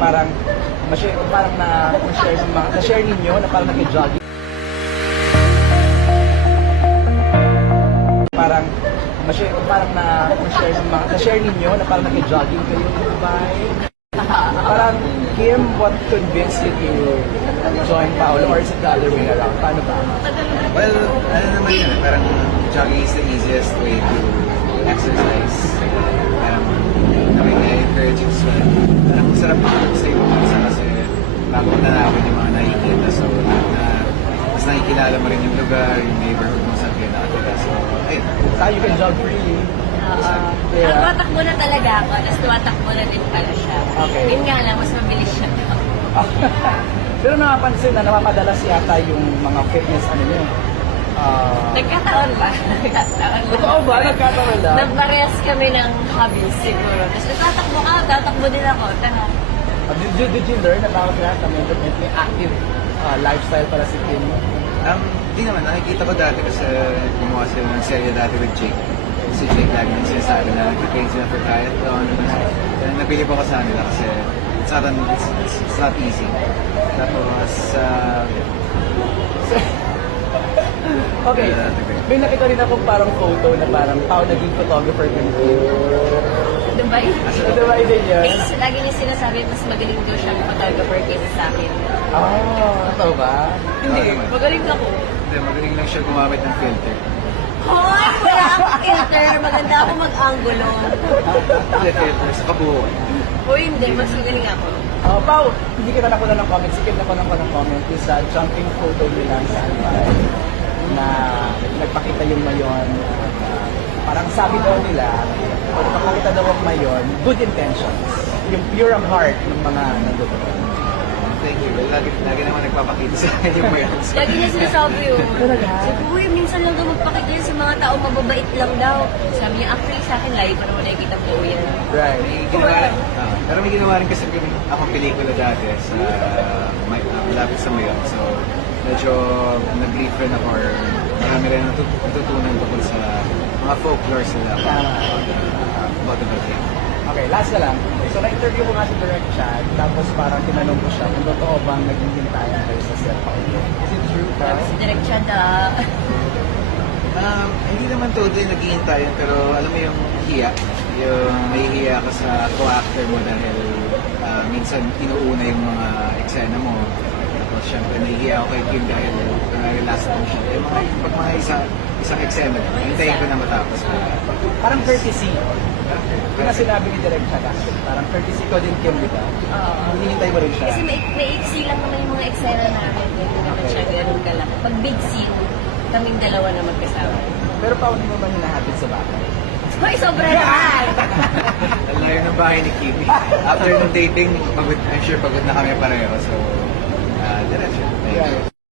Parang, parang na-share ninyo na parang nag-jogging. Parang na-share ninyo na parang nag-jogging kayo in Dubai. Parang, Kim, what convinced you to join Paolo, or is it the other way around? Paano ba? Well, ano naman yun, parang jogging is the easiest way to exercise. Parang na-encourage yung sweat. Parang sarap mag-stay mo isa kasi bago nanawin yung mga nakikita. So, mas nakikilala mo rin yung lugar, yung neighborhood mo saan kayo nakatira. So, ayun. So, you can jog freely. Yeah. Tumatakbo na talaga ako, tapos tumatakbo na din pala siya. Okay. Yun nga lang, mas mabilis siya. Pero napapansin na napapadalas yata yung mga fitness niyo. Nagkataon ba? Totoo ba? Nagkataon lang? Nagparehas kami ng hobbies siguro. Tapos tatakbo ka, tatakbo din ako. Tanong. Did you learn about that? May active lifestyle para si Kim? Hindi naman, nakikita ko dati kasi gumawa sila ng serye dati with Jake. Si Jake lagi nang sinasabi na nag-train sila for triathlon. Kaya nabilib ako sa nila kasi it's not easy. Tapos, okay. May nakita rin ako parang photo na parang Pao naging photographer ko ni Kim. Dubai? Sa Dubai din yun? Eh, lagi niya sinasabi, mas magaling daw siyang photographer kaysa sa akin. Totoo ba? Hindi. Magaling ako. hindi, magaling lang siya gumamit ng filter. Hoy! Wala akong filter. Maganda ako mag-angulo. Hindi, filter sa kabuuan. O hindi, mas magaling ako. Pao, hindi kita nakuha ng comment. Sikip na ko ng comment. Yung sa jumping photo nila sa Dubai na nagpakita yung mayon. Parang sabi daw nila, pag napakita daw ang mayon, good intentions. Yung pure ang heart ng mga nandun. Thank you. Well, lagi naman nagpapakita sa akin yung mayroon. Lagi niya sinasabi yun. Talaga? Sabi ko, minsan lang daw magpakita yan sa mga tao, mababait lang daw. Sabi niya, actually sa akin, lagi ko naman nakikita ko yan. Right. Pero may ginawa rin kasi akong pelikula dati sa malapit sa Mayon. So, medyo nag-brief rin ako or marami rin natutunan tungkol sa mga folklore sila about the Baguette. Okay, last na lang. So, na-interview ko nga si Direct Chad, tapos parang tinanong ko siya kung totoo bang naging hintayan kayo sa set Paolo. Is it true, Pao? Tapos direct siya Hindi naman totally naghihintayan pero alam mo yung hiya. Yung may hiya ka sa co-actor mo dahil minsan inuuna yung mga eksena mo. Tapos syempre nahihiya ako kay Kim dahil last time siya. Pag mga isang eksena, hintayin ko na matapos. Parang courtesy. Yung na sinabi ni Direct Chad actually, parang courtesy ko din Kim, di ba? Hinihintay mo rin siya. Kasi may iksi lang naman yung mga eksena namin. Hindi naman siya ganun ka lang. Pag big scene, kaming dalawa na magkasama. Pero paano mo ba hinahatid sa bahay? Hoy, sobra naman! Ang layo ng bahay ni Kimi. After ng dating, I'm sure pagod na kami pareho. So, diretso. Yeah.